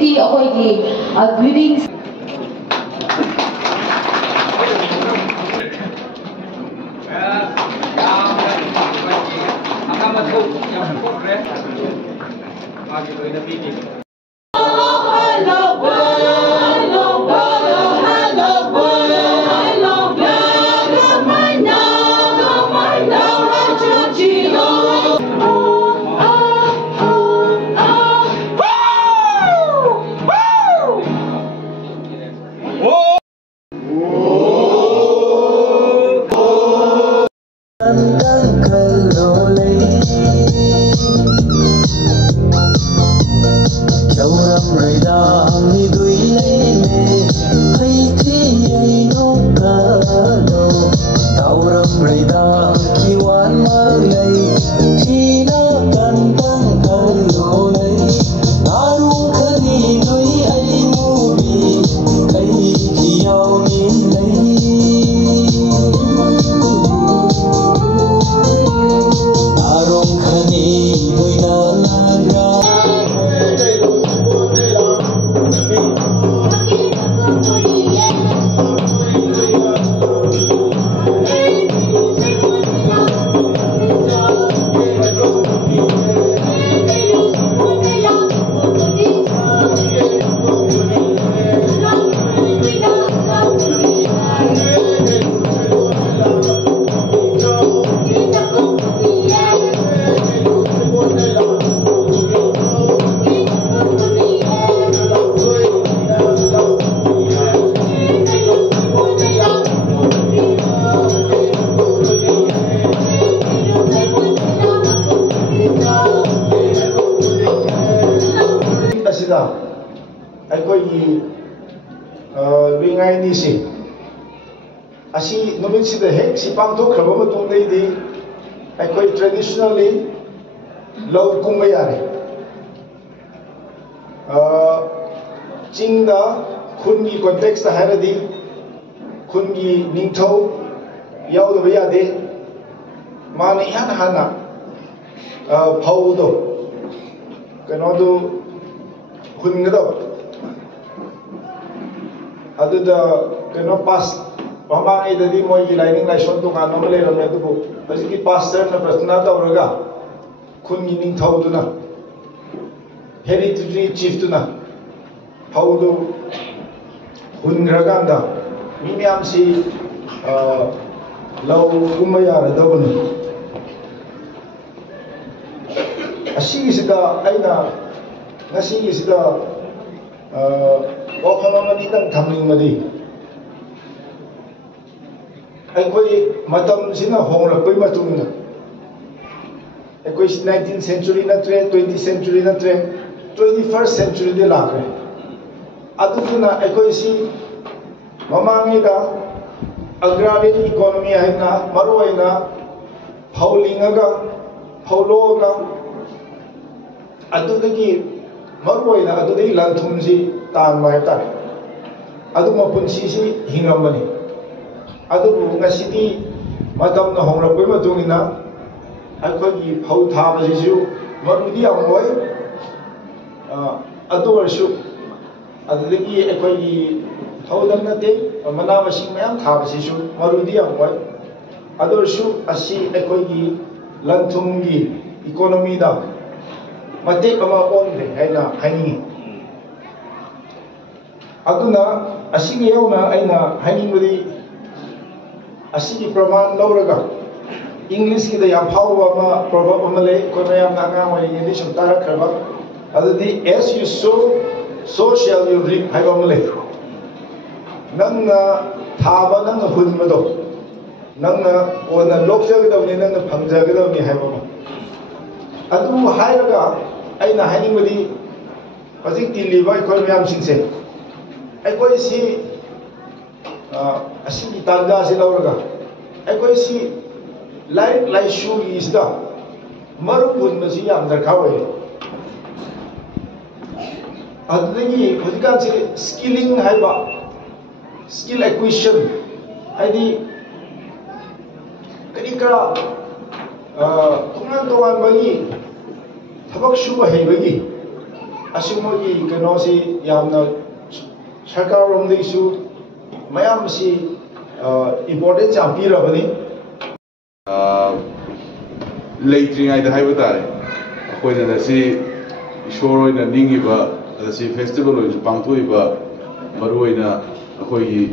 ꯍꯧꯖꯤꯛꯀꯤꯗꯤ ꯑꯩꯈꯣꯏꯒꯤ greeting traditionally low kumayare chingda khungi context haradi khungi ningthau yaudaba yade mane ihan hana phaudo kanodu khungada aduda kano pass Mama ini tadi mau lining laison tu kan, nama leh ramai tu bu. Jadi kita pastor na prasna tahu raga, kun ini tahu tu na, hereditary chief tu na, tahu tu, kun raga anda, ini amsi lau kumaya ada pun. Asyik sida, aina, nasi sida, waktu mana ni tang thamling madi. Aikoi matam sina hongrapoi matungna aikoi 19th century natre 20th century natre 21st century de lagre aduna aikoi si mamangi da agrarian economy haina maroina phaulinga phauloga adudagi maroina adudagi lanthumsi tan mai ta aduma punsi si hingamani adubu ngasidi matam na hongrapoi matungina aikoi phau thaba jisu marudi amoi adu warsu adudagi aikoi thaudan nate mana masing mayam thaba jisu marudi amoi adu warsu asi aikoi lanthumgi economy da mate ama onde haina haini aduna asigi yauna aina hainingudi asigi praman lauraga English ki da ya phau ama proverb amale ko mayam na nga mai ni shamtara kharba adudi as you sow so shall you reap hai amale nangna thaba nangna hunmado nangna ona lokjagdawni nangna phamjagdawni hai bama adu hairaga aina hainingudi hojik tiliba ikoi mayam singse aikoi si asigi tanda si lauraga aikoi si like laishu isda marupun masi yam darkhawe adudagi hojikan si skilling haiba skill acquisition haidi kari kara kungan towan bagi thabak shuba haibagi ꯑꯁꯤꯒꯨꯝꯕꯒꯤ ꯀꯩꯅꯣꯁꯤ ꯌꯥꯝꯅ ꯁꯔꯀꯥꯔꯔꯣꯝꯗꯒꯤꯁꯨ ꯃꯌꯥꯝ ꯑꯁꯤ importance ꯌꯥꯝ ꯄꯤꯔꯕꯅꯤ ꯂꯩꯇ꯭ꯔꯤꯉꯩꯗ ꯍꯥꯏꯕ ꯇꯥꯔꯦ ꯑꯩꯈꯣꯏꯅ ꯉꯁꯤ ꯏꯁꯣꯔ ꯑꯣꯏꯅ ꯅꯤꯡꯉꯤꯕ ꯉꯁꯤ ꯐꯦꯁꯇꯤꯚꯦꯜ ꯑꯣꯏꯅꯁꯨ ꯄꯥꯡꯊꯣꯛꯏꯕ ꯃꯔꯨꯑꯣꯏꯅ ꯑꯩꯈꯣꯏꯒꯤ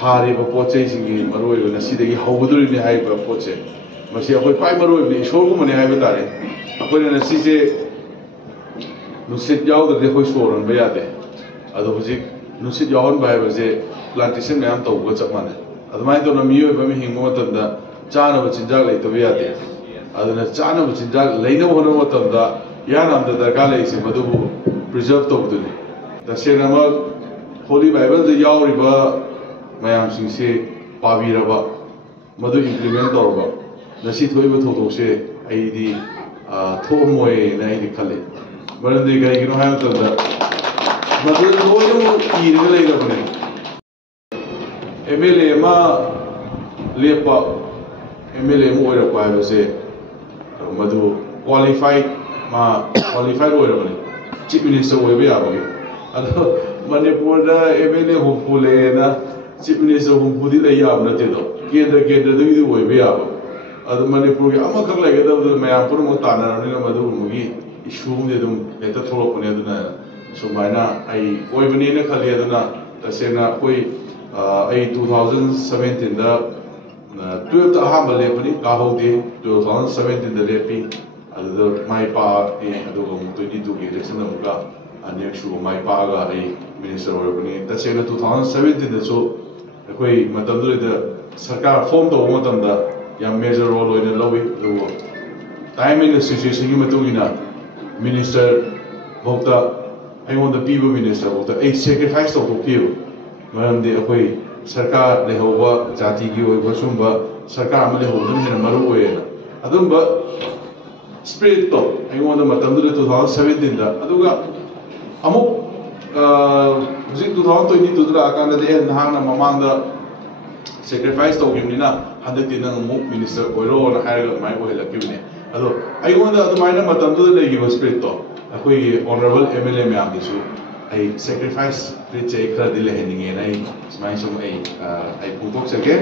ꯊꯥꯔꯤꯕ ꯄꯣꯠ ꯆꯩꯁꯤꯡꯒꯤ ꯃꯔꯨꯑꯣꯏꯕ ꯉꯁꯤꯗꯒꯤ ꯍꯧꯒꯗꯧꯔꯤꯕꯅꯤ ꯍꯥꯏꯔꯤꯕ ꯄꯣꯠꯁꯦ ꯃꯁꯤ ꯑꯩꯈꯣꯏ ꯈ꯭ꯋꯥꯏ ꯃꯔꯨꯑꯣꯏꯕꯅꯤ ꯏꯁꯣꯔꯒꯨꯝꯕꯅꯤ ꯍꯥꯏꯕ ꯇꯥꯔꯦ ꯑꯩꯈꯣꯏꯅ ꯉꯁꯤꯁꯦ ꯅꯨꯡꯁꯤꯠ ꯌꯥꯎꯗ꯭ꯔꯗꯤ ꯑꯩꯈꯣꯏ ꯁꯣꯔ ꯍꯣꯟꯕ ꯌꯥꯗꯦ ꯑꯗꯣ ꯍꯧꯖꯤꯛ ꯅꯨꯡꯁꯤꯠ ꯌꯥꯎꯍꯟꯕ ꯍꯥꯏꯕꯁꯦ ꯄ꯭ꯂꯥꯟꯇꯦꯁꯟ ꯃꯌꯥꯝ ꯇꯧꯕꯒ ꯆꯞ ꯃꯥꯟꯅꯩ ꯑꯗꯨꯃꯥꯏꯅ ꯇꯧꯅ ꯃꯤꯑꯣꯏꯕ ꯑꯃ ꯍꯤꯡꯕ ꯃꯇꯝꯗ ꯆꯥꯅꯕ ꯆꯤꯟꯖꯥꯛ ꯂꯩꯇꯕ ꯌꯥꯗꯦ aduna chana chinjak leina hona matamda yana amda darkar leise madubu preserve tawduni tasena ma holy bible da yauriba mayam singse pabiraba madu implement tawba nasi thoiba thotokse aidi thomoy na aidi khale marande gai gino ha matamda madu loyo irga leirabane MLA ma lepa MLA mo oira pa base madu qualified oirabane chief minister oiba yabage ado manipur da MLA hopefully na chief minister hopefully la yab nate do kendra du oiba yaba ado manipur ge amakak lage da mayam pur mo tanarani na madu mugi issue de dum eta tholopane aduna sumaina ai oibane na khali aduna tasena koi ai 2017 da 12 ahamba lepani kahode 2017 da lepi adu mai pa adu 22 ge election amuga anekshu mai pa ga ai minister orbani tasena 2017 da so koi matamdu da sarkar form to matam da yam major role oina lawi do time in the situation gi matugina minister bokta I want the people minister bokta a sacrifice to people maram de koi sarkar lehoba jati gi oiba sumba sarkar amale hodun hena maru oena adumba spirit to I want the matamdu 2017 da aduga amuk hujik 2022 da akanda de en hangna mamangda sacrifice to gimnina hadati nang amuk minister oiro na hairga mai ohela kibne ado I want the maina matamdu de gi spirit to akoi honorable MLA me amdisu ai sacrifice preach ai khra dile heninge nai smai sum ai pungtok sake